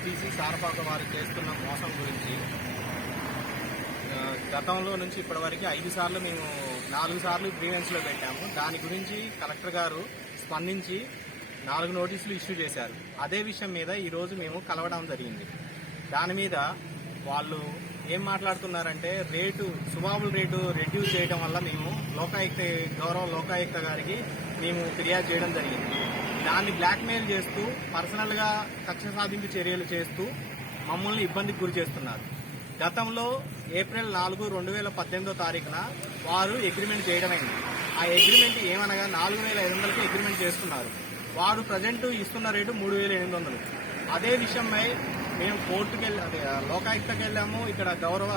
ETC Sarapaka వారు చేస్తున్న మోసం గురించి గతంలో నుంచి ఇప్పటివరకు 5 సార్లు మేము 4 సార్లు గ్రీవెన్స్లో పెట్టాము. దాని గురించి కలెక్టర్ గారు స్పందించి 4 నోటీసులు ఇష్యూ చేశారు. అదే విషయం మీద ఈరోజు మేము కలవడం జరిగింది. దాని మీద వాళ్ళు ఏం మాట్లాడుతున్నారంటే సుబాబుల్ రేటు రెడ్యూస్ చేయడం వల్ల మేము గౌరవ లోకాయుక్త గారికి మేము ఫిర్యాదు చేయడం జరిగింది. దాన్ని బ్లాక్మెయిల్ చేస్తూ పర్సనల్గా కక్ష సాధింపు చర్యలు చేస్తూ మమ్మల్ని ఇబ్బందికి గురి చేస్తున్నారు. గతంలో ఏప్రిల్ 4, 2018 తారీఖున వారు అగ్రిమెంట్ చేయడమైంది. ఆ అగ్రిమెంట్ ఏమనగా 4,500కి అగ్రిమెంట్ చేసుకున్నారు. వారు ప్రజెంట్ ఇస్తున్న రేటు 3,800. అదే విషయమై మేము కోర్టుకు లోకాయుక్తకి వెళ్ళాము. ఇక్కడ గౌరవ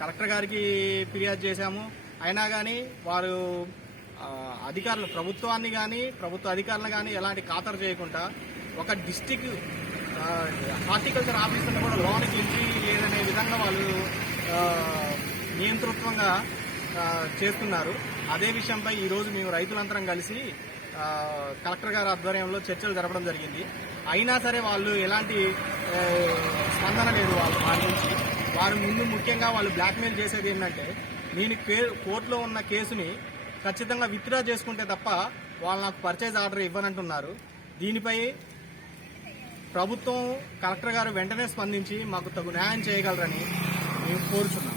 కలెక్టర్ గారికి ఫిర్యాదు చేశాము. అయినా కానీ వారు అధికారులు ప్రభుత్వాన్ని కానీ ప్రభుత్వ అధికారులను కానీ ఎలాంటి ఖాతరు చేయకుండా ఒక డిస్టిక్ హార్టికల్చర్ ఆఫీసర్ని కూడా లోనికి ఎంట్రీ లేదనే విధంగా వాళ్ళు నియంతృత్వంగా చేస్తున్నారు. అదే విషయంపై ఈరోజు మేము రైతులందరం కలిసి కలెక్టర్ గారి ఆధ్వర్యంలో చర్చలు జరపడం జరిగింది. అయినా సరే వాళ్ళు ఎలాంటి స్పందన లేదు. వారి నుంచి వారు ముఖ్యంగా వాళ్ళు బ్లాక్మెయిల్ చేసేది ఏంటంటే నేను కోర్టులో ఉన్న కేసుని ఖచ్చితంగా విత్డ్రా చేసుకుంటే తప్ప వాళ్ళు నాకు పర్చేజ్ ఆర్డర్ ఇవ్వనంటున్నారు. దీనిపై ప్రభుత్వం కలెక్టర్ గారు వెంటనే స్పందించి మాకు తగు న్యాయం చేయగలరని మేము కోరుచున్నాం.